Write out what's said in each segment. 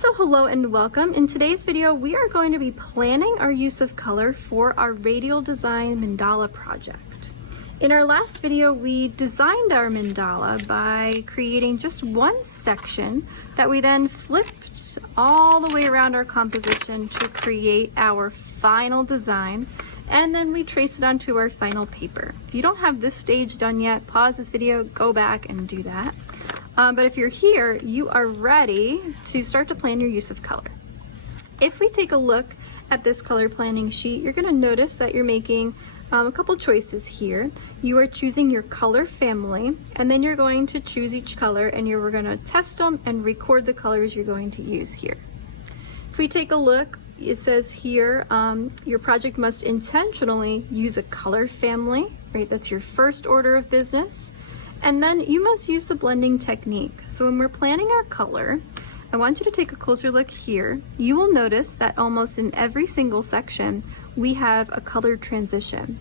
So hello and welcome. In today's video, we are going to be planning our use of color for our Radial Design mandala project. In our last video, we designed our mandala by creating just one section that we then flipped all the way around our composition to create our final design, and then we traced it onto our final paper. If you don't have this stage done yet, pause this video, go back and do that. But if you're here, you are ready to start to plan your use of color. If we take a look at this color planning sheet, you're going to notice that you're making a couple choices here. You are choosing your color family, and then you're going to choose each color, and we're going to test them and record the colors you're going to use here. If we take a look, it says here, your project must intentionally use a color family, right? That's your first order of business. And then you must use the blending technique. So when we're planning our color, I want you to take a closer look here. You will notice that almost in every single section, we have a color transition.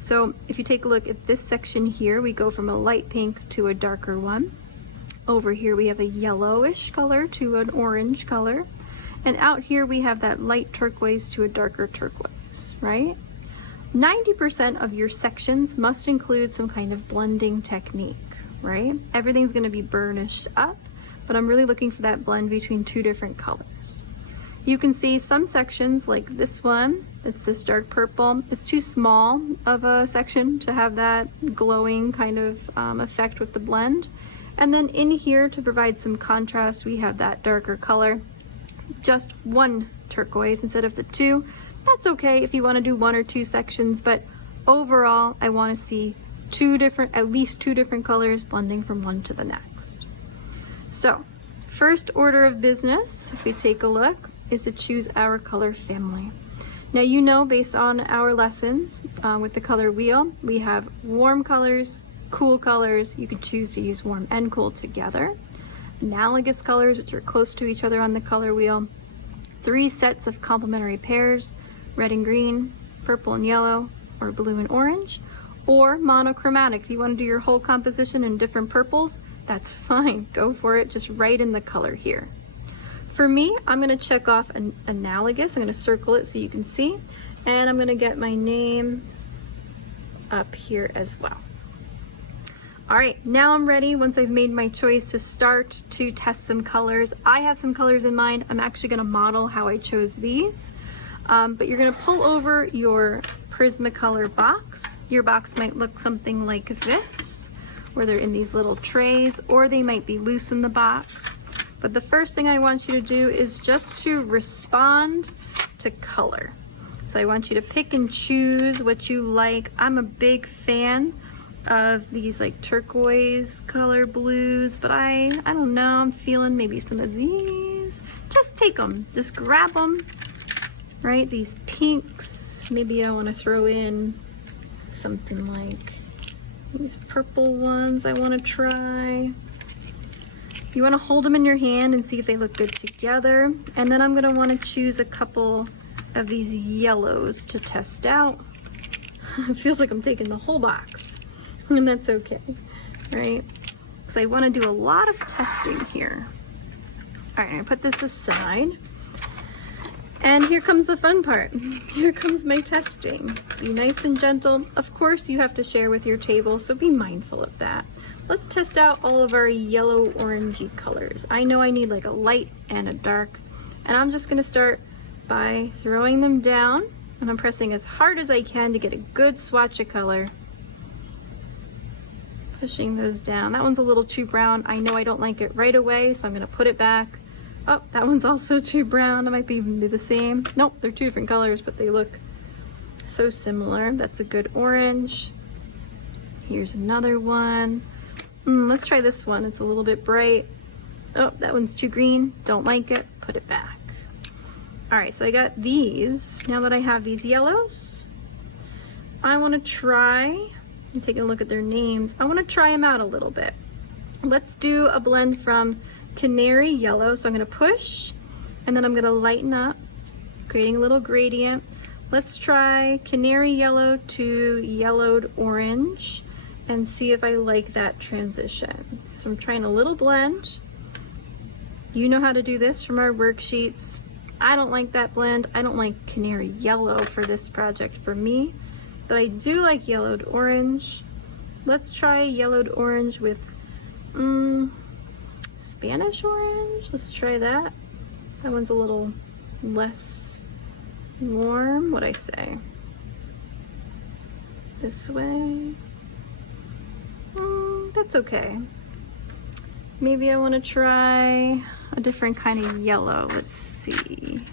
So if you take a look at this section here, we go from a light pink to a darker one. Over here, we have a yellowish color to an orange color. And out here, we have that light turquoise to a darker turquoise, right? 90% of your sections must include some kind of blending technique, right? Everything's going to be burnished up, but I'm really looking for that blend between two different colors. You can see some sections like this one, that's this dark purple, it's too small of a section to have that glowing kind of effect with the blend. And then in here to provide some contrast, we have that darker color, just one turquoise instead of the two. That's okay if you want to do one or two sections, but overall I want to see at least two different colors blending from one to the next. So first order of business, if we take a look, is to choose our color family. Now you know, based on our lessons with the color wheel, we have warm colors, cool colors. You can choose to use warm and cool together. Analogous colors, which are close to each other on the color wheel. 3 sets of complementary pairs, red and green, purple and yellow, or blue and orange, or monochromatic. If you want to do your whole composition in different purples, that's fine. Go for it. Just write in the color here. For me, I'm going to check off an analogous. I'm going to circle it so you can see, and I'm going to get my name up here as well. All right, now I'm ready, once I've made my choice, to start to test some colors. I have some colors in mind. I'm actually going to model how I chose these. But you're going to pull over your Prismacolor box. Your box might look something like this, where they're in these little trays, or they might be loose in the box. But the first thing I want you to do is just to respond to color. So I want you to pick and choose what you like. I'm a big fan of these like turquoise color blues, but I don't know, I'm feeling maybe some of these. Just take them, just grab them. Right, these pinks, maybe I want to throw in something like these purple ones I want to try. You want to hold them in your hand and see if they look good together. And then I'm going to want to choose a couple of these yellows to test out. It feels like I'm taking the whole box, and that's okay, right? Because I want to do a lot of testing here. All right, I put this aside. And here comes the fun part. Here comes my testing. Be nice and gentle. Of course, you have to share with your table, so be mindful of that. Let's test out all of our yellow orangey colors. I know I need like a light and a dark, and I'm just gonna start by throwing them down, and I'm pressing as hard as I can to get a good swatch of color. Pushing those down. That one's a little too brown. I know I don't like it right away, so I'm gonna put it back. Oh, that one's also too brown. It might be even be the same. Nope, they're two different colors, but they look so similar. That's a good orange. Here's another one. Let's try this one. It's a little bit bright. Oh, that one's too green. Don't like it. Put it back. All right, so I got these. Now that I have these yellows, I want to try, I'm taking a look at their names. I want to try them out a little bit. Let's do a blend from canary yellow. So I'm going to push, and then I'm going to lighten up, creating a little gradient. Let's try canary yellow to yellowed orange and see if I like that transition. So I'm trying a little blend. You know how to do this from our worksheets. I don't like that blend. I don't like canary yellow for this project for me, but I do like yellowed orange. Let's try yellowed orange with Spanish orange. Let's try that. That one's a little less warm. What'd I say? This way. That's okay. Maybe I want to try a different kind of yellow. Let's see.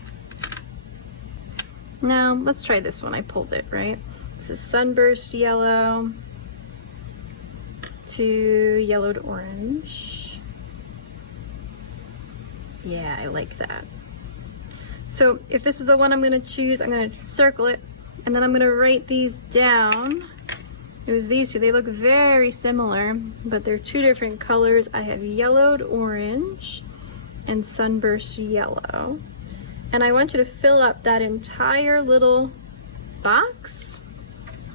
No, let's try this one. I pulled it, right? This is sunburst yellow to yellowed orange. Yeah, I like that. So if this is the one I'm going to choose, I'm going to circle it, and then I'm going to write these down. It was these two. They look very similar, but they're two different colors. I have yellowed orange and sunburst yellow. And I want you to fill up that entire little box.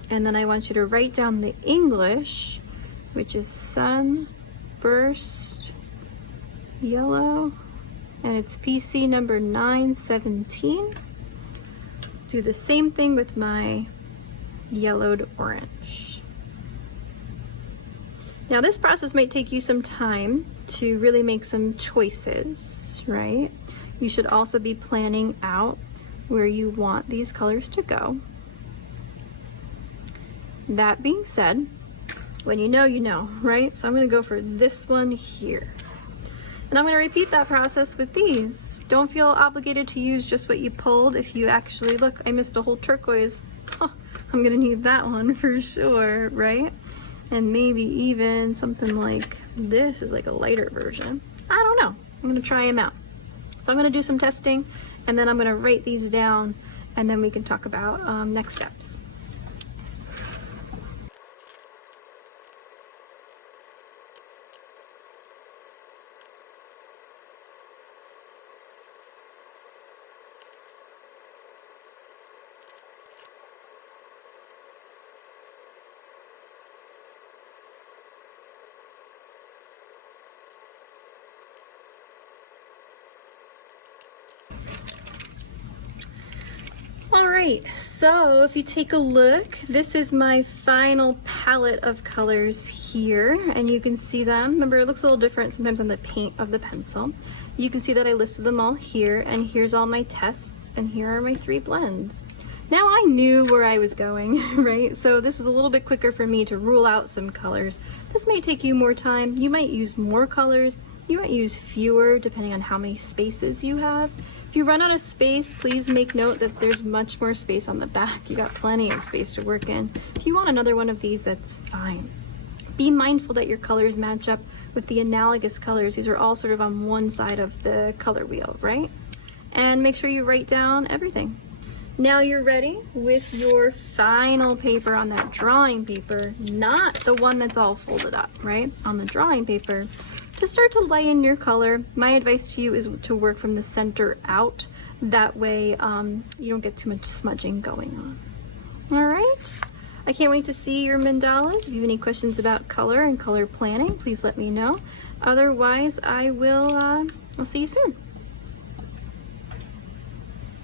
And then I want you to write down the English, which is sunburst yellow. And it's PC number 917. Do the same thing with my yellowed orange. Now this process might take you some time to really make some choices, right? You should also be planning out where you want these colors to go. That being said, when you know, right? So I'm gonna go for this one here. And I'm gonna repeat that process with these. Don't feel obligated to use just what you pulled. If you actually, look, I missed a whole turquoise. Oh, I'm gonna need that one for sure, right? And maybe even something like this is like a lighter version. I don't know. I'm gonna try them out. So I'm gonna do some testing, and then I'm gonna write these down, and then we can talk about next steps. Alright, so if you take a look, this is my final palette of colors here, and you can see them. Remember, it looks a little different sometimes on the paint of the pencil. You can see that I listed them all here, and here's all my tests, and here are my 3 blends. Now I knew where I was going, right? So this is a little bit quicker for me to rule out some colors. This may take you more time. You might use more colors. You might use fewer depending on how many spaces you have. If you run out of space, please make note that there's much more space on the back. You got plenty of space to work in. If you want another one of these, that's fine. Be mindful that your colors match up with the analogous colors. These are all sort of on one side of the color wheel, right? And make sure you write down everything. Now you're ready with your final paper on that drawing paper, not the one that's all folded up, right? On the drawing paper, to start to lay in your color. My advice to you is to work from the center out. That way you don't get too much smudging going on. All right, I can't wait to see your mandalas. If you have any questions about color and color planning, please let me know. Otherwise, I'll see you soon.